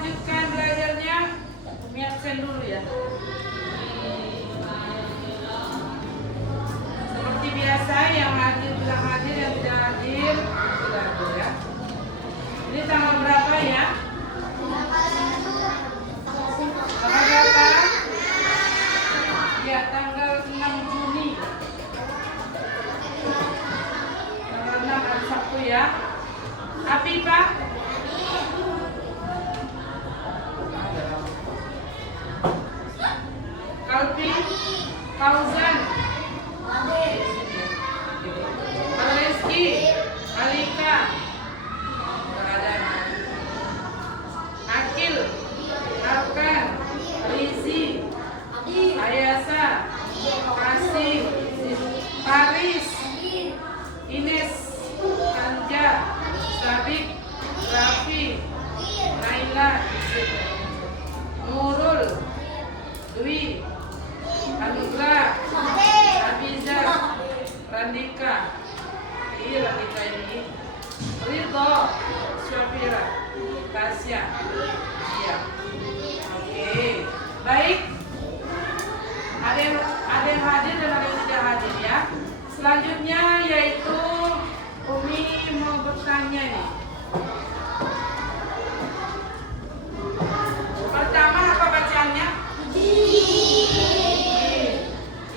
melanjutkan belajarnya, Umi absen dulu ya. Seperti biasa, yang hadir bilang hadir, yang tidak hadir tidak hadir ya. Ini tanggal berapa ya? Tanggal berapa? Ya, tanggal 6 Juni. Tanggal 6 hari Sabtu ya. Api Pak? Kalpi? Fauzan? Reski? Alika? Akil? Arkan? Rizi? Ayasa? Kasih? Paris? Ines? Anja? Sabik? Rafi? Naila? Nurul? Dwi? Anugrah? Abiza? Randika? Iya Randika ini. Ridho? Syafira? Tasya? Iya. Oke. Baik. Ada yang hadir dan ada yang tidak hadir ya. Selanjutnya yaitu Umi mau bertanya nih. Pertama apa bacaannya?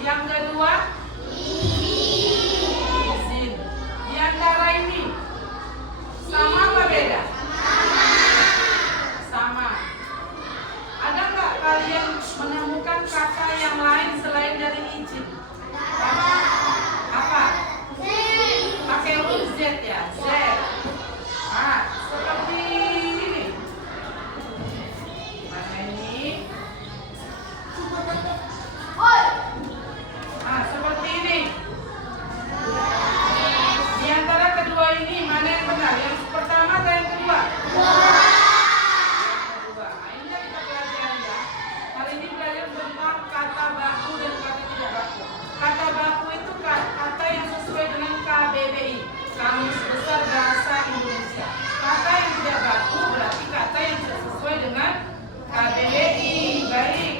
Yang kedua? Izin. Di antara ini sama apa beda? Sama. Ada nggak kalian menemukan kata yang lain selain dari izin? Apa? Pakai huruf Z ya? Z. Seperti ini. Mana ini? Seperti ini. Di antara kedua ini mana yang benar? Yang pertama atau yang kedua? Yang kedua. Ini yang kita pelajari ya. Kali ini belajar tentang kata baku dan kata tidak baku. Kata baku itu kata yang sesuai dengan KBBI, Kamus Besar Bahasa Indonesia. Kata yang tidak baku berarti kata yang tidak sesuai dengan KBBI. Baik.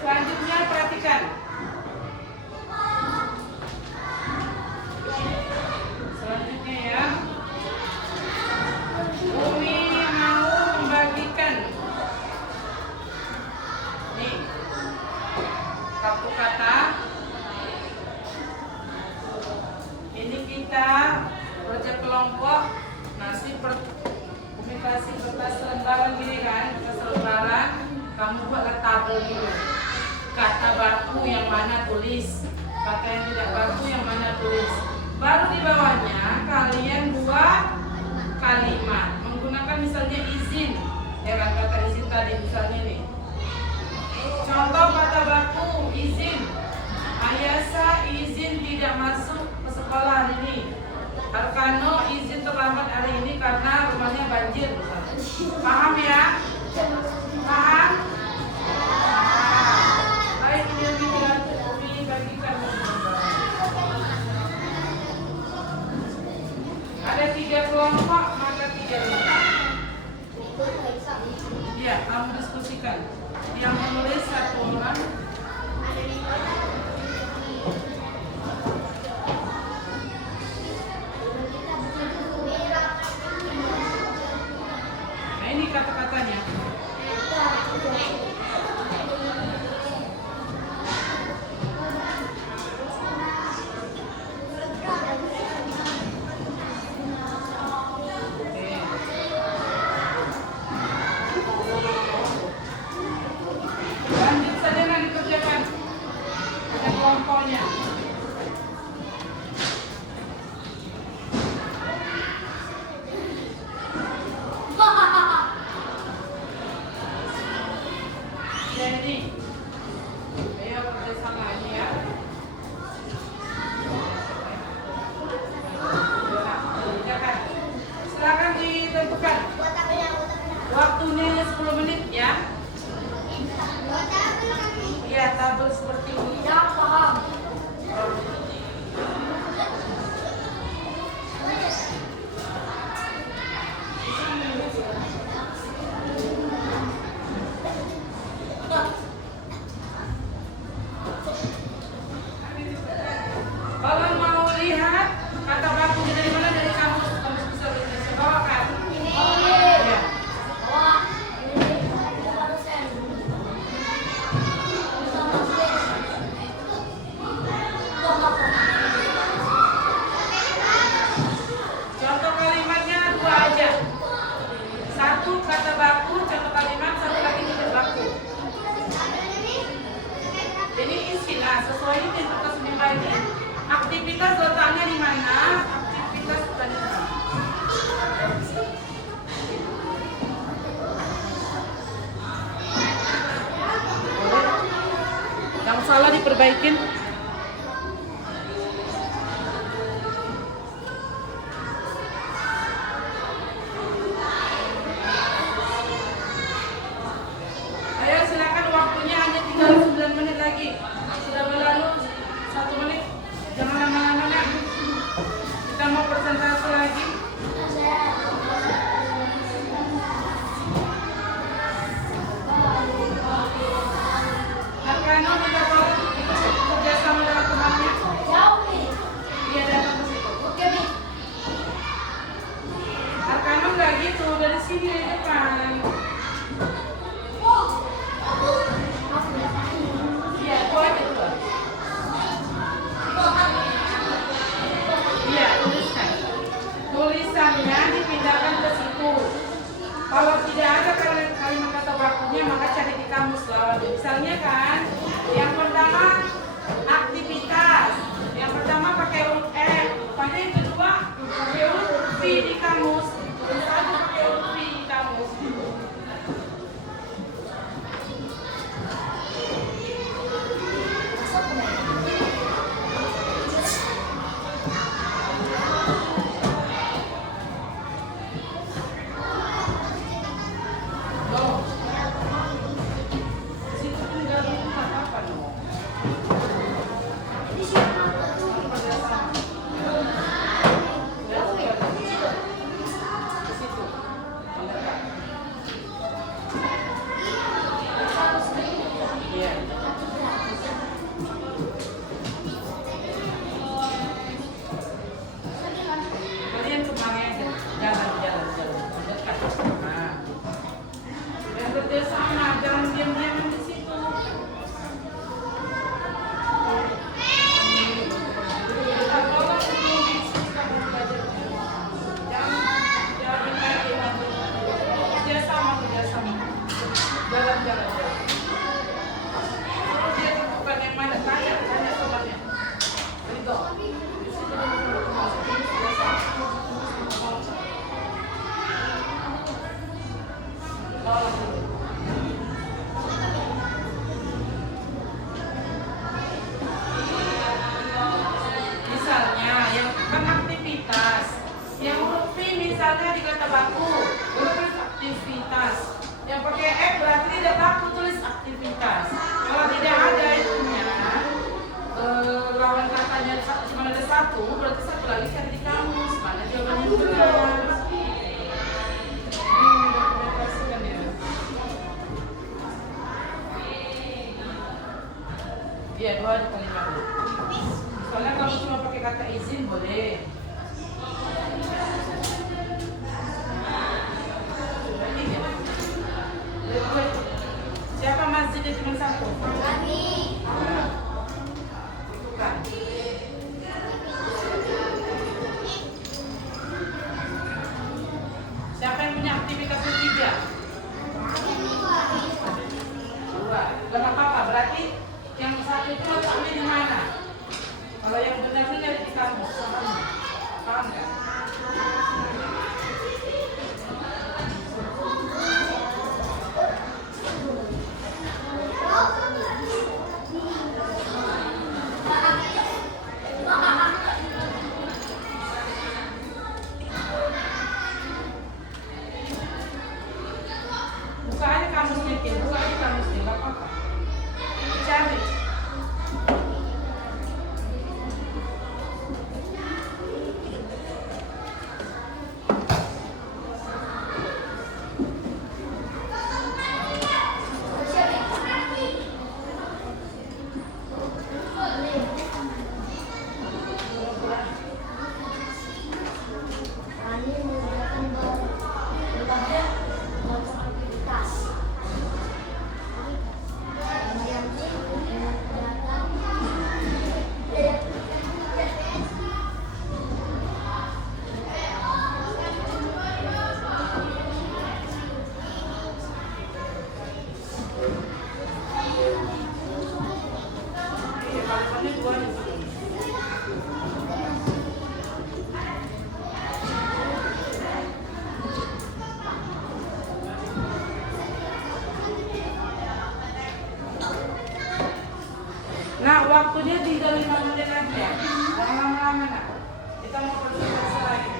Selanjutnya perhatikan. Selanjutnya ya. Umi mau membagikan nih kartu kata. Ini kita proyek kelompok nasi Umi kasih kertas lembaran gini kan, kertas lembaran. Kamu buatlah tabel dulu. Kata baku yang mana tulis, kata yang tidak baku yang mana tulis. Baru di bawahnya kalian buat kalimat menggunakan misalnya izin. Ya kan, kata izin tadi misalnya nih. Contoh kata baku izin. Ayasa izin tidak masuk ke sekolah hari ini. Arkano izin terlambat hari ini karena rumahnya banjir. Paham ya? Paham? Baik, ini yang dibagikan. Ada 3 kelompok, maka 3 kelompok. Iya, kamu diskusikan. Yang menulis 1 orang. Nah, ini kata-katanya. Lanjut saja nanti dikerjakan. Ada kelompoknya. Jadi, ayo kerjasama ini ya. Kerjakan. Silakan ditentukan. Waktunya 10 menit ya. Iya, tabel seperti ini. Ya, paham. diperbaikin. Ayo silakan, waktunya hanya tinggal 9 menit lagi. Sudah berlalu 1 menit. Jangan lama-lama ya. Kita mau presentasi lagi. Arkano udah mau kerja sama dengan temannya? Iya, datang ke situ. Arkano nggak gitu, dari sini dari depan. Iya, itu aja tuh. Iya, tulisannya dipindahkan ke situ. Kalau tidak ada kalimat kata bakunya, maka cari di kamus lah. Misalnya kan, yang pertama aktivitas, yang pertama pakai huruf E, pada yang kedua pakai huruf V di kamus. Tulis aja pakai huruf V di kamus. Kalian kemana aja? Jalan. Dekat. Nah. Dan kerja sama, jangan diam-diam di situ. Jalan. Terus dia tentukan yang mana, tanya temannya. Ridho. Misalnya yang kan aktivitas, yang huruf V misalnya di kata baku, tulis aktivitas. Yang pakai E berarti tidak baku, tulis aktivitas. Kalau tidak ada itunya, lawan katanya cuma ada satu, berarti satu lagi cari di kamus. Mana jawabannya benar? Iya, 2 dikali 5. Soalnya kalau cuma pakai kata izin boleh. Siapa masjidnya cuma satu? Nah, bukan. Siapa yang punya aktivitas ketiga? 2. Gak apa-apa, berarti yang satu itu letaknya di mana? Kalau yang benar-benar di kamu, paham nggak? Buka aja kamusnya, buka aja kamusnya, nggak apa-apa. Cari. waktunya 3-5 menit aja. Jangan lama-lama nak. Kita mau presentasi lagi.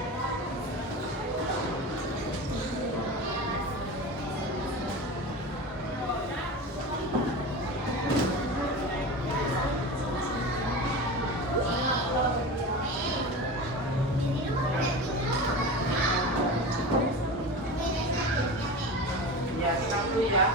Ya, kita dulu ya.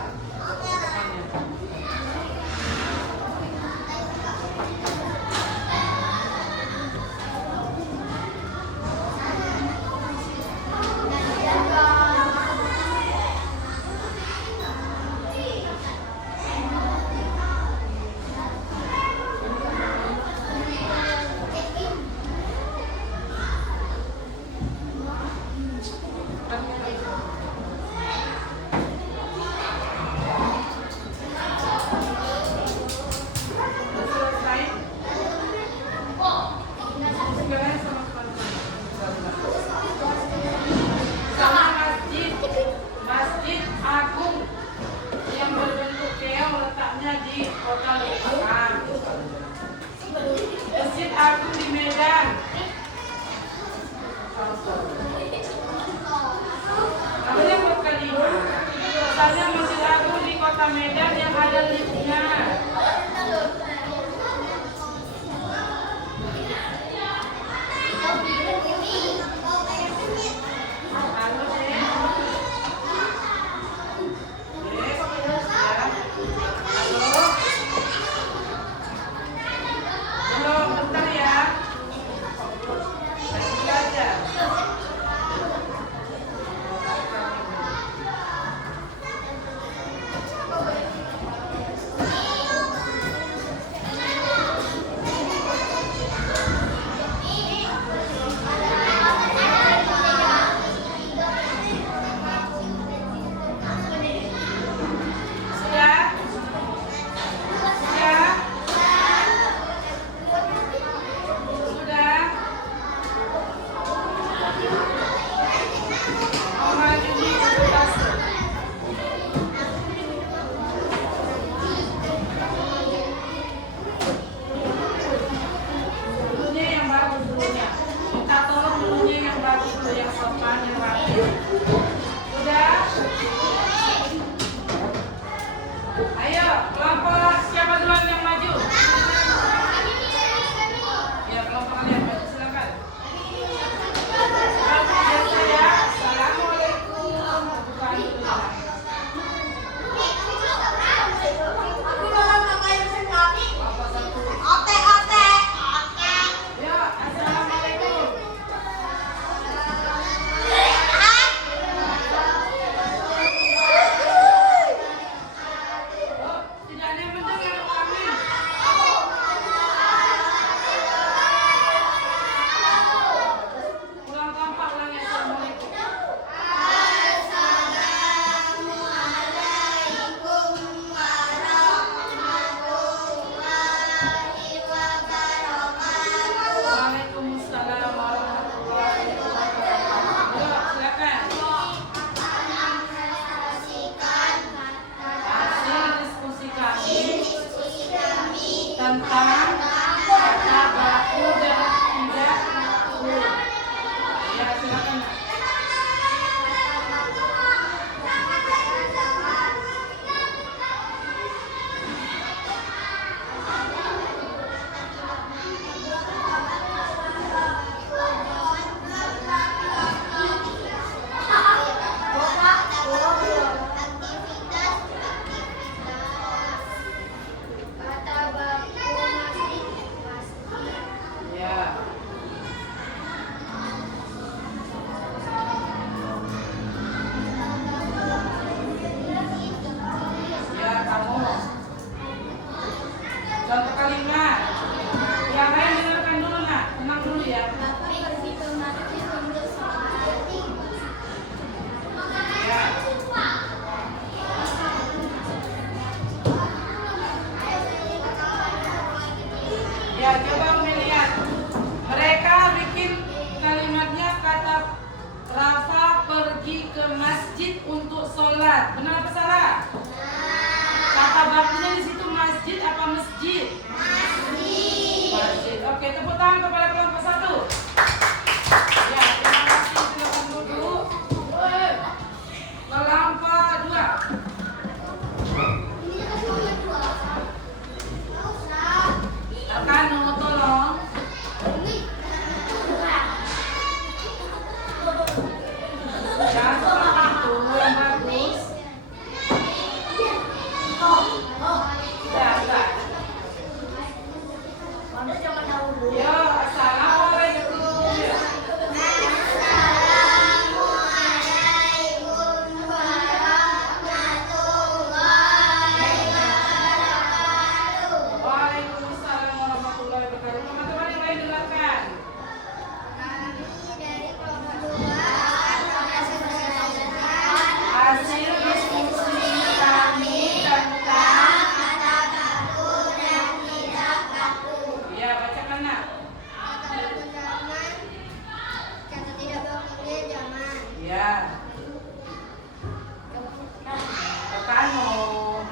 Masjid Agung yang berbentuk keong letaknya di kota Balikpapan. Masjid Agung di Medan. Namanya buat kelima. Misalnya Masjid Agung di kota Medan yang ada liftnya. Ayo, kelompok siapa duluan yang maju? Ya, kelompok kalian maju, silakan. Biasa ya. Assalamualaikum. Ya, assalamualaikum. Tentang kata baku dan tidak baku. Ya, silakan. Contoh kalimat. Yang lain dengarkan dulu nak, tenang dulu ya. Ya. Ya, coba melihat. Mereka bikin kalimatnya kata Rafa pergi ke masjid untuk sholat. Benar apa salah? Kata bakunya di situ masjid apa masjid? Arkano.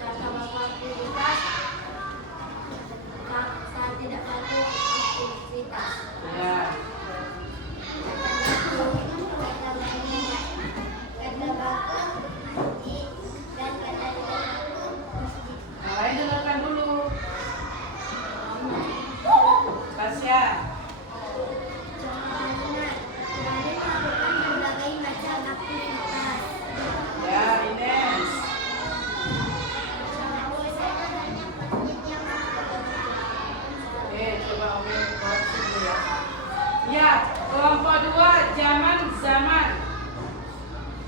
Kata bapak kita saat tidak mampu aktivitas. Ya. Kata bapak dan kata masjid. Yang lain dengarkan dulu. Tasya. Kemarin melakukan berbagai macam aktivitas. Ya, Ines. Coba Umi koreksi dulu ya. Ya, kelompok 2 zaman.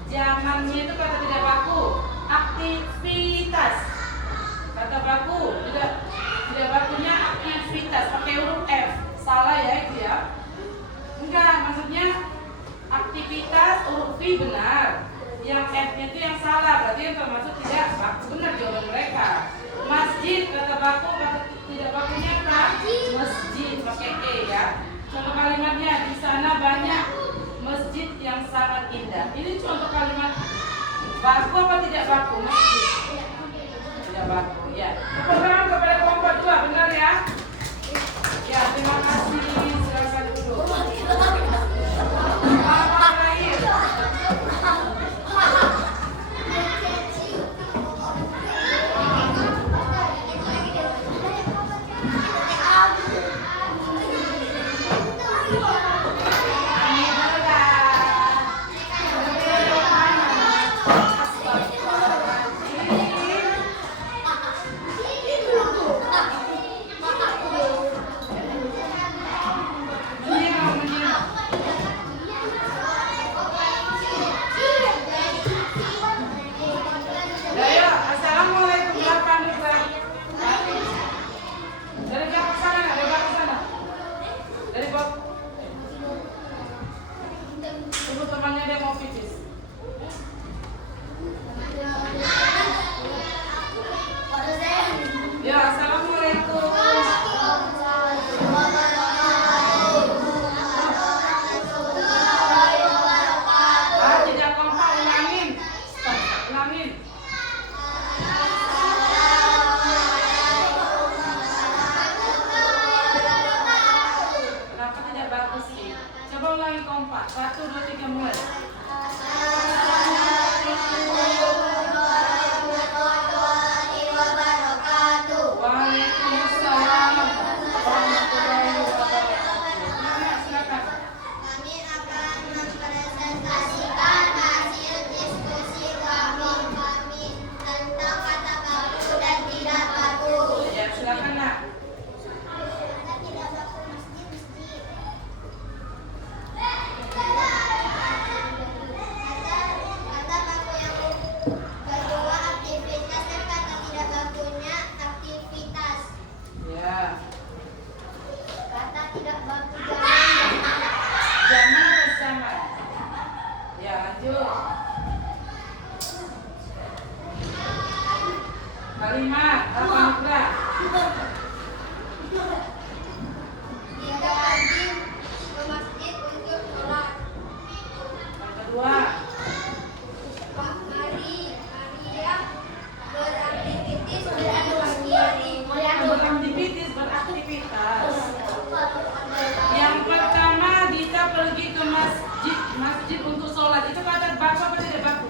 Zamannya itu kata tidak baku. Aktivitas. Kata baku tidak bakunya aktivitas pakai huruf F. Salah ya itu ya. Enggak, maksudnya aktivitas huruf V benar. Yang F-nya itu yang salah, berarti yang termasuk tidak baku. Benar jawaban mereka. Masjid kata baku, kata tidak bakunya apa? Masjid pakai E ya. Contoh kalimatnya, di sana banyak masjid yang sangat indah. Ini contoh kalimat baku apa tidak baku? Masjid. Tidak baku ya. Pertanyaan kepada kelompok 2, benar ya? Ya, terima kasih. Silakan dulu. Apa lain? Kalimat apa Nukra? Tidak wajib ke masjid untuk sholat. Yang kedua, Maria beraktivitas. Yang pertama Dita pergi ke masjid untuk sholat. Itu kata baku apa tidak baku?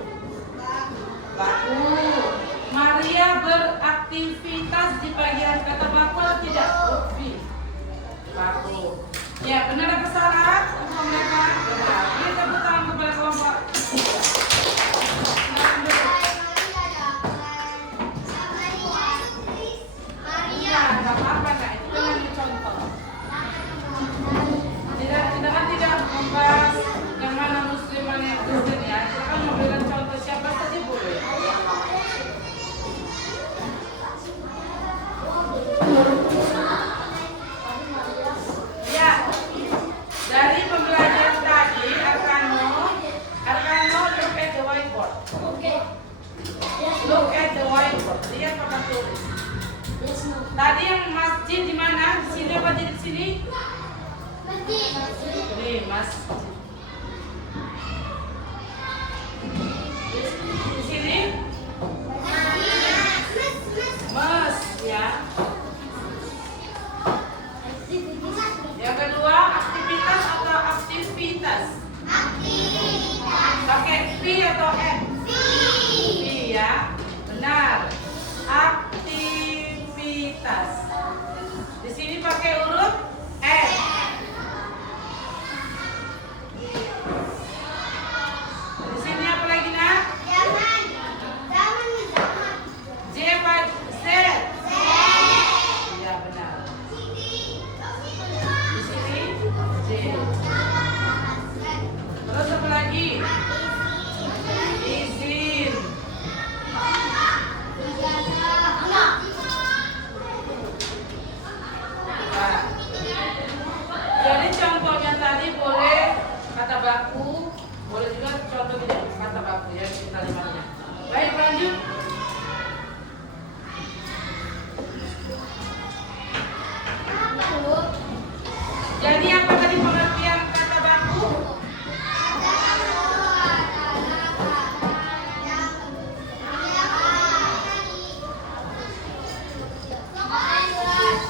Baku. Maria beraktivitas di pagi hari. Kata baku atau tidak? Baku. Ya, benar apa salah? Untuk mereka? Benar. Kita tepuk tangan kepada kelompok. Maria, nggak apa-apa nggak? Itu kan hanya contoh. Kita kan tidak membahas yang mana muslim mana yang Kristen ya. Kita kan memberikan contoh siapa saja boleh. Ya, dari pembelajaran tadi Arkano look at the whiteboard. Look at the whiteboard. Lihat papan tulis. Tadi yang masjid di mana? Di sini apa di sini? Ini masjid. atau N? V ya. Benar. Aktivitas. Di sini pakai huruf N. Di sini apa lagi, Nak? J apa Z? Iya, benar. Di sini J. Terus apa lagi? Izin. Nah, jadi contohnya tadi boleh kata baku, boleh juga contoh tidak kata baku ya di kalimatnya. Baik, lanjut. Jadi apa tadi pengertian kata baku?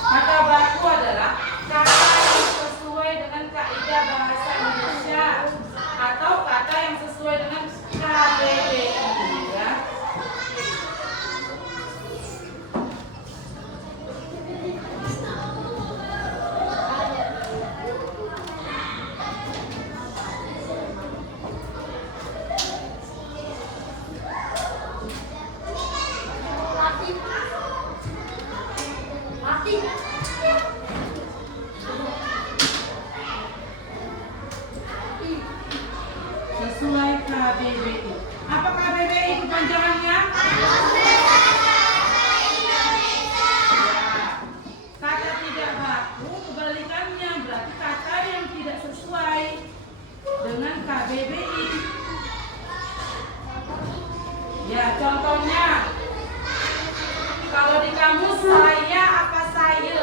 Kata baku adalah kata yang sesuai dengan kaidah bahasa Indonesia atau kata yang sesuai dengan KBBI ya. Sesuai KBBI. Apa KBBI kepanjangannya? Kata tidak baku kebalikannya berarti kata yang tidak sesuai dengan KBBI. Ya, contohnya kalau di kamus saya apa saya?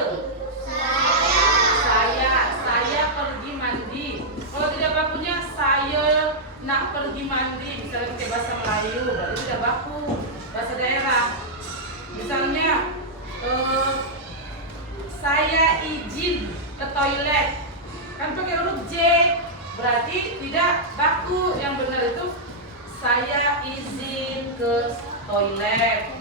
Saya pergi mandi. Kalau tidak bakunya saya nak pergi mandi. Misalnya pakai bahasa Melayu, berarti tidak baku. Bahasa daerah. Misalnya saya izin ke toilet. Kan pakai huruf J, berarti tidak baku. Yang benar itu saya izin ke toilet.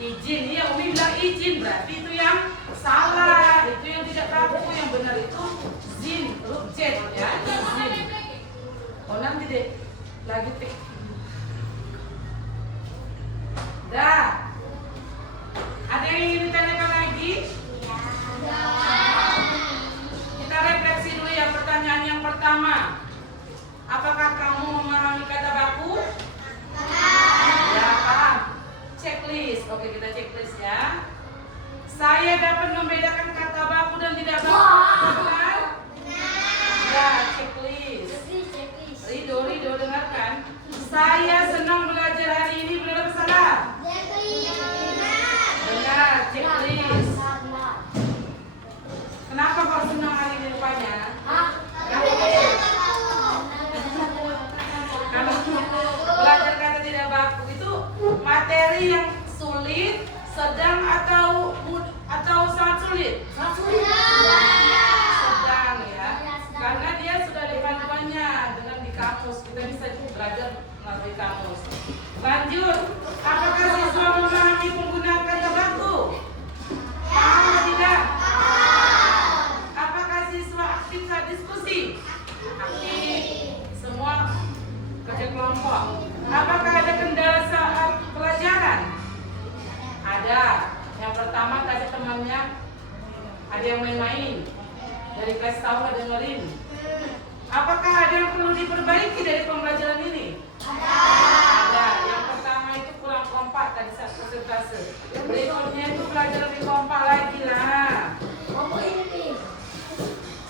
Izin, iya Umi bilang izin, berarti itu yang salah, itu yang tidak baku. Yang benar itu zin, huruf Z ya, izin. Oh nanti deh, lagi tik. Dah. Ada yang ingin ditanyakan lagi? Kita refleksi dulu ya pertanyaan yang pertama. Apakah kamu memahami kata baku? Ya, paham. Checklist. Oke, kita checklist ya. Saya dapat membedakan kata baku dan tidak baku. Benar? Ya, checklist. Rido dengarkan. Saya senang belajar hari ini, benar apa salah? Benar, checklist. Kenapa kau senang hari ini rupanya? Kalau belajar kata tidak baku itu materi yang sulit, sedang atau sangat sulit? Sedang ya. Karena dia sudah ada panduannya dengan di kamus. Kita bisa belajar melalui kamus. Lanjut. Apakah siswa memahami penggunaan kata baku? Paham atau tidak? Apakah siswa aktif saat diskusi? Aktif. Semua kerja kelompok. Apakah ada kendala saat pelajaran? Ada. Yang pertama tadi temannya ada yang main-main. Dari kelas tahu nggak dengerin. Apakah ada yang perlu diperbaiki dari pembelajaran ini? Ada. Yang pertama itu kurang kompak tadi saat presentase. Berikutnya itu belajar lebih kompak lagi lah.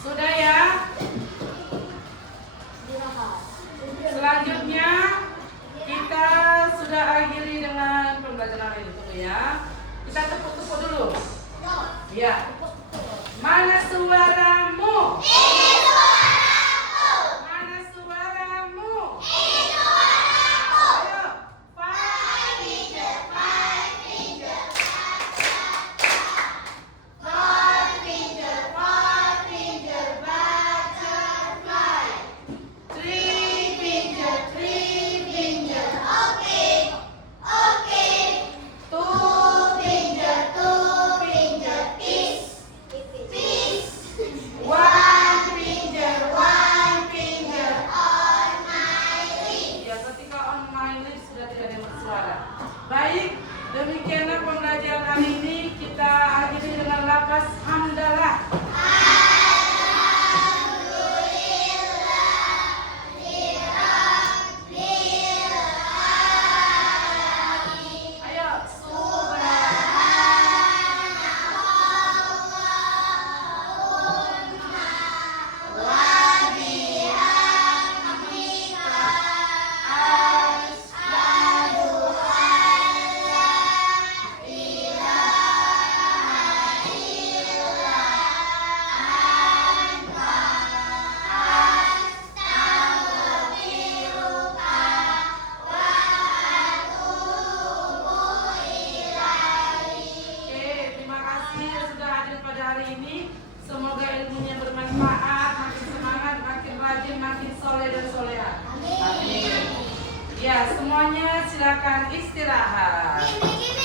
Sudah ya? Selanjutnya kita sudah akhiri dengan pembelajaran ini. Tunggu ya. Kita tepuk-tepuk dulu. Ya. Mana suaramu? Mana suaramu? Ya, semuanya silakan istirahat. Ini